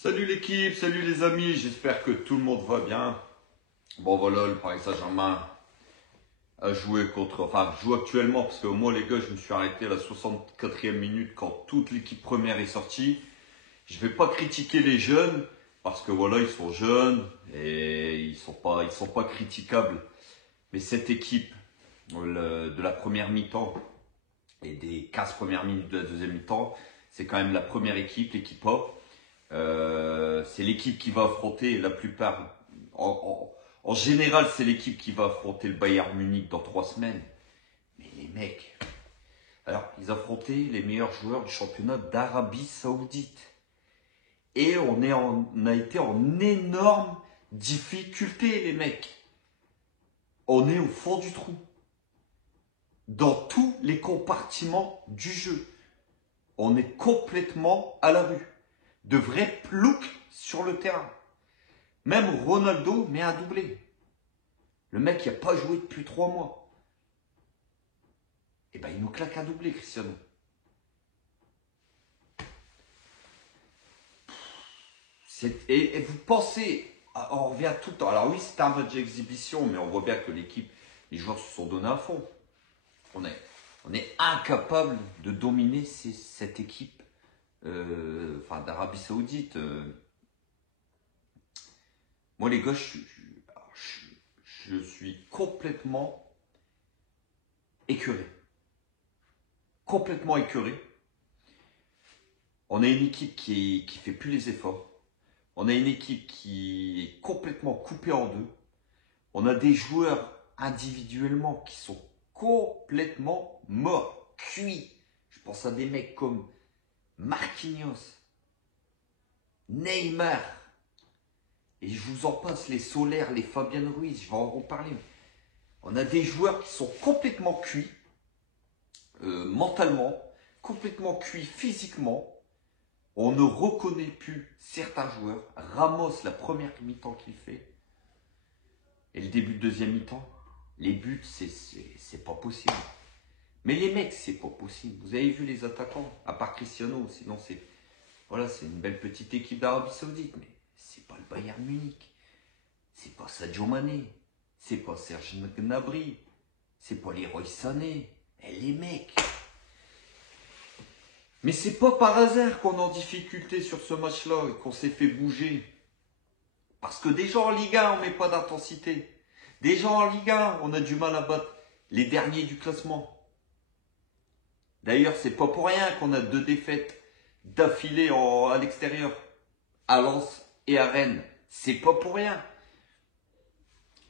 Salut l'équipe, salut les amis, j'espère que tout le monde va bien. Bon voilà, le Paris Saint-Germain a joué joue actuellement parce que moi les gars, je me suis arrêté à la 64e minute quand toute l'équipe première est sortie. Je vais pas critiquer les jeunes parce que voilà, ils sont jeunes et ils sont pas critiquables. Mais cette équipe de la première mi-temps et des 15 premières minutes de la deuxième mi-temps, c'est quand même la première équipe, l'équipe A. C'est l'équipe qui va affronter la plupart. En général, c'est l'équipe qui va affronter le Bayern Munich dans 3 semaines. Mais les mecs, alors ils affrontaient les meilleurs joueurs du championnat d'Arabie Saoudite. Et on a été en énorme difficulté, les mecs. On est au fond du trou. Dans tous les compartiments du jeu. On est complètement à la rue. De vrais ploucs sur le terrain. Même Ronaldo met un doublé. Le mec qui n'a pas joué depuis 3 mois. Et ben il nous claque un doublé, Cristiano. Et vous pensez, on revient tout le temps. Alors oui, c'était un match d'exhibition, mais on voit bien que l'équipe, les joueurs se sont donnés à fond. On est incapable de dominer cette équipe d'Arabie Saoudite. Moi les gars, je suis complètement écœuré. Complètement écœuré. On a une équipe qui fait plus les efforts. On a une équipe qui est complètement coupée en deux. On a des joueurs individuellement qui sont complètement morts, cuits. Je pense à des mecs comme Marquinhos, Neymar. Et je vous en passe, les Solaires, les Fabian Ruiz, je vais en reparler. On a des joueurs qui sont complètement cuits, mentalement, complètement cuits physiquement. On ne reconnaît plus certains joueurs. Ramos, la première mi-temps qu'il fait, et le début de deuxième mi-temps, les buts, c'est pas possible. Mais les mecs, c'est pas possible. Vous avez vu les attaquants, à part Cristiano, sinon c'est une belle petite équipe d'Arabie Saoudite, mais c'est pas le Bayern Munich, c'est pas Sadio Mané, c'est pas Serge Gnabry, c'est pas Leroy Sané. Et les mecs. Mais c'est pas par hasard qu'on est en difficulté sur ce match-là et qu'on s'est fait bouger. Parce que déjà en Ligue 1, on met pas d'intensité. Déjà en Ligue 1, on a du mal à battre les derniers du classement. D'ailleurs, c'est pas pour rien qu'on a 2 défaites d'affilée à l'extérieur. À Lens et à Rennes. C'est pas pour rien.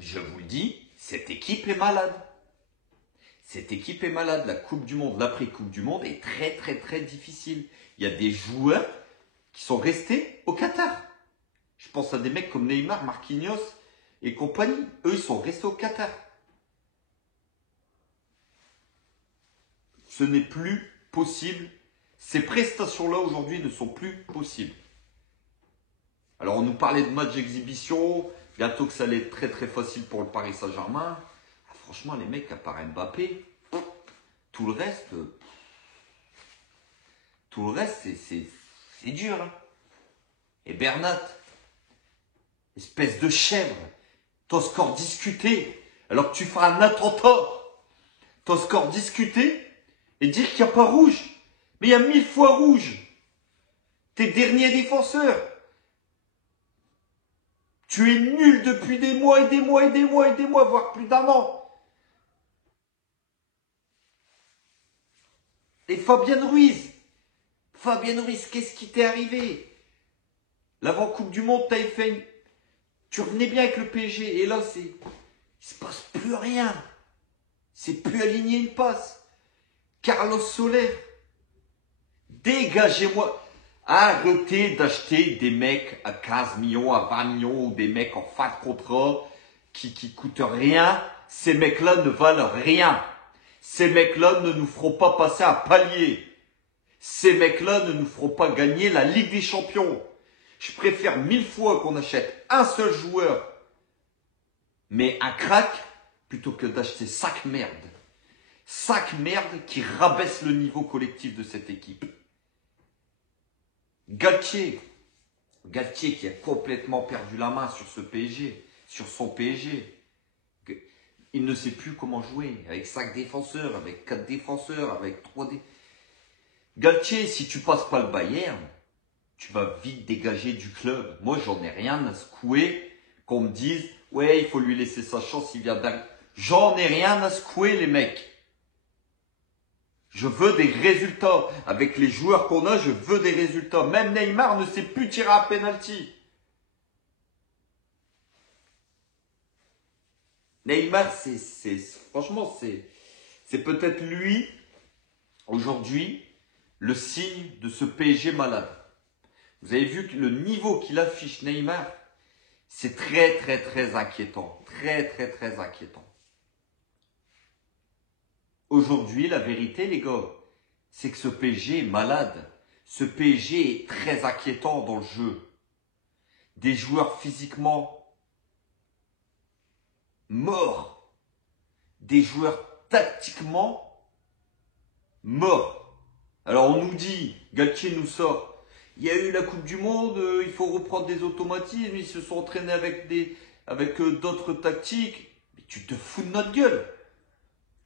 Je vous le dis, cette équipe est malade. Cette équipe est malade. La Coupe du Monde, l'après-Coupe du Monde est très très très difficile. Il y a des joueurs qui sont restés au Qatar. Je pense à des mecs comme Neymar, Marquinhos et compagnie. Eux, ils sont restés au Qatar. Ce n'est plus possible. Ces prestations-là aujourd'hui ne sont plus possibles. Alors on nous parlait de match d'exhibition. Bientôt que ça allait être très très facile pour le Paris Saint-Germain. Franchement, les mecs, à part Mbappé, tout le reste, c'est dur. Hein. Et Bernat, espèce de chèvre, ton score discuté, alors que tu feras un attentat, ton score discuté, et dire qu'il n'y a pas rouge. Mais il y a 1000 fois rouge. T'es dernier défenseur. Tu es nul depuis des mois et des mois et des mois et des mois, voire plus d'un an. Et Fabian Ruiz, qu'est-ce qui t'est arrivé? L'avant-coupe du monde, tu revenais bien avec le PSG. Et là, il se passe plus rien. C'est plus aligné une passe. Carlos Soler, dégagez-moi. Arrêtez d'acheter des mecs à 15 millions, à 20 millions, ou des mecs en fin de contrat qui coûtent rien. Ces mecs-là ne valent rien. Ces mecs-là ne nous feront pas passer un palier. Ces mecs-là ne nous feront pas gagner la Ligue des Champions. Je préfère 1000 fois qu'on achète un seul joueur, mais un crack, plutôt que d'acheter 5 merdes. 5 merdes qui rabaissent le niveau collectif de cette équipe. Galtier, Galtier qui a complètement perdu la main sur ce PSG, sur son PSG. Il ne sait plus comment jouer, avec 5 défenseurs, avec 4 défenseurs, avec 3 défenseurs. Galtier, si tu passes pas le Bayern, tu vas vite dégager du club. Moi, j'en ai rien à secouer qu'on me dise « Ouais, il faut lui laisser sa chance, il vient d'un... » J'en ai rien à secouer, les mecs. Je veux des résultats. Avec les joueurs qu'on a, je veux des résultats. Même Neymar ne sait plus tirer un penalty. Neymar, franchement, c'est peut-être lui, aujourd'hui, le signe de ce PSG malade. Vous avez vu que le niveau qu'il affiche Neymar, c'est très, très, très inquiétant. Très, très, très inquiétant. Aujourd'hui, la vérité, les gars, c'est que ce PSG est malade. Ce PSG est très inquiétant dans le jeu. Des joueurs physiquement morts. Des joueurs tactiquement morts. Alors on nous dit, Galtier nous sort, il y a eu la Coupe du Monde, il faut reprendre des automatismes, ils se sont entraînés avec d'autres tactiques. Mais tu te fous de notre gueule.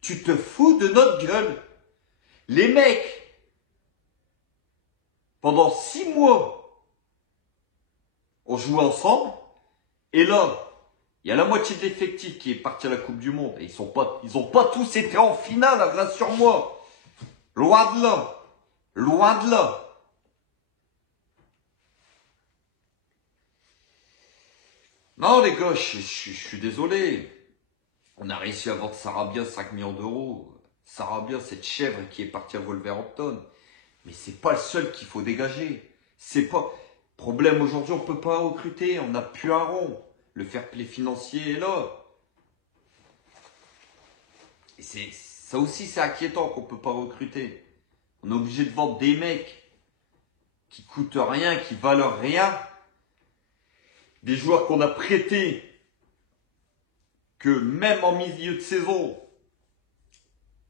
Tu te fous de notre gueule. Les mecs, pendant 6 mois, on jouait ensemble, et là, il y a la moitié de l'effectif qui est parti à la Coupe du Monde. Et ils ont pas tous été en finale, rassure-moi. Loin de là. Loin de là. Non, les gars, je suis désolé. On a réussi à vendre Sarabia 5 millions d'euros. Sarabia, cette chèvre qui est partie à Wolverhampton. Mais c'est pas le seul qu'il faut dégager. C'est pas... Problème aujourd'hui, on peut pas recruter. On n'a plus un rond. Le fair play financier est là. Et ça aussi, c'est inquiétant qu'on ne peut pas recruter. On est obligé de vendre des mecs qui coûtent rien, qui valent rien. Des joueurs qu'on a prêtés, que même en milieu de saison,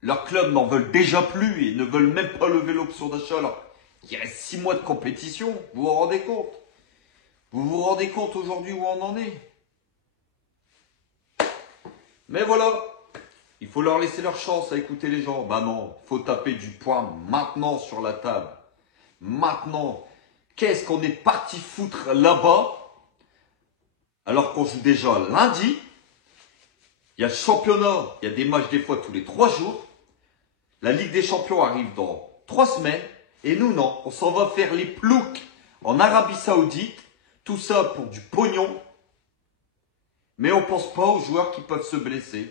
leurs clubs n'en veulent déjà plus et ne veulent même pas lever l'option d'achat alors qu'il reste 6 mois de compétition. Vous vous rendez compte? Vous vous rendez compte aujourd'hui où on en est? Mais voilà, il faut leur laisser leur chance à écouter les gens. Bah non, il faut taper du poing maintenant sur la table. Maintenant, qu'est-ce qu'on est parti foutre là-bas alors qu'on joue déjà lundi? Il y a le championnat, il y a des matchs des fois tous les 3 jours. La Ligue des Champions arrive dans 3 semaines. Et nous, non, on s'en va faire les ploucs en Arabie Saoudite. Tout ça pour du pognon. Mais on ne pense pas aux joueurs qui peuvent se blesser.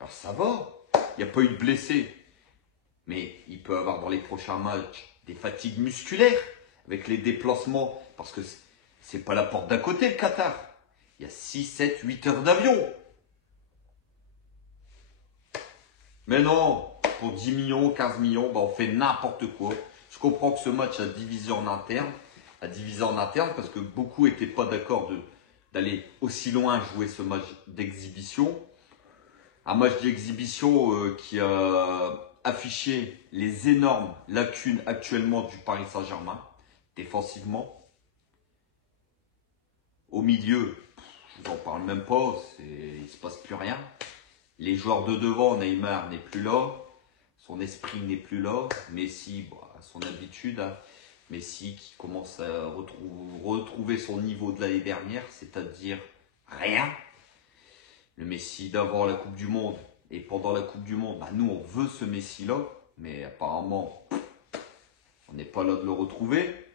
Alors ça va, il n'y a pas eu de blessés. Mais il peut y avoir dans les prochains matchs des fatigues musculaires avec les déplacements. Parce que c'est pas la porte d'à côté le Qatar. Il y a 6, 7, 8 heures d'avion. Mais non, pour 10 millions, 15 millions, bah on fait n'importe quoi. Je comprends que ce match a divisé en interne. Parce que beaucoup n'étaient pas d'accord d'aller aussi loin jouer ce match d'exhibition. Un match d'exhibition qui a affiché les énormes lacunes actuellement du Paris Saint-Germain, défensivement. Au milieu, je vous en parle même pas, il ne se passe plus rien. Les joueurs de devant, Neymar n'est plus là, son esprit n'est plus là. Messi, à son habitude, hein. Messi qui commence à retrouver son niveau de l'année dernière, c'est-à-dire rien. Le Messi d'avant la Coupe du Monde et pendant la Coupe du Monde, bah nous on veut ce Messi-là, mais apparemment on n'est pas là de le retrouver.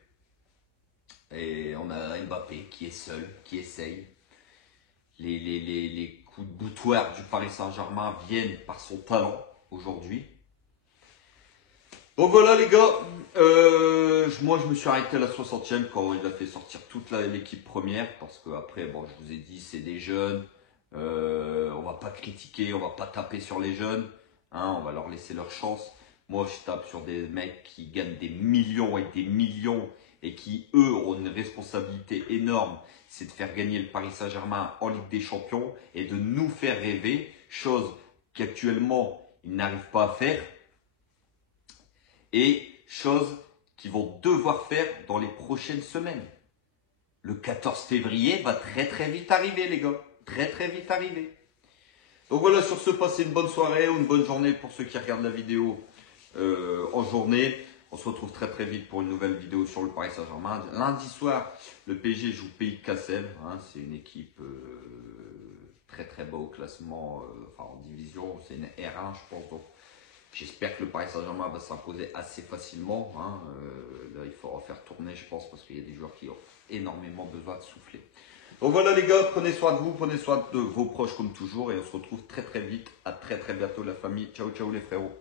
Et on a Mbappé qui est seul, qui essaye. Les coups de boutoir du Paris Saint-Germain viennent par son talent aujourd'hui. Donc voilà les gars, moi je me suis arrêté à la 60e quand il a fait sortir toute l'équipe première. Parce que après, bon, je vous ai dit, c'est des jeunes. On va pas critiquer, on va pas taper sur les jeunes. Hein, on va leur laisser leur chance. Moi je tape sur des mecs qui gagnent des millions et des millions. Et qui, eux, ont une responsabilité énorme, c'est de faire gagner le Paris Saint-Germain en Ligue des Champions et de nous faire rêver, chose qu'actuellement, ils n'arrivent pas à faire, et chose qu'ils vont devoir faire dans les prochaines semaines. le 14 février va très très vite arriver les gars. Très très vite arriver. Donc voilà, sur ce, passez une bonne soirée ou une bonne journée pour ceux qui regardent la vidéo en journée. On se retrouve très très vite pour une nouvelle vidéo sur le Paris Saint-Germain. Lundi soir, le PSG joue Pays de Cassel. Hein, c'est une équipe très très bas au classement, enfin en division. C'est une R1 je pense. Donc j'espère que le Paris Saint-Germain va s'imposer assez facilement. Hein. Là, il faudra faire tourner, je pense, parce qu'il y a des joueurs qui ont énormément besoin de souffler. Donc voilà les gars, prenez soin de vous, prenez soin de vos proches comme toujours. Et on se retrouve très très vite. À très très bientôt la famille. Ciao ciao les frérots.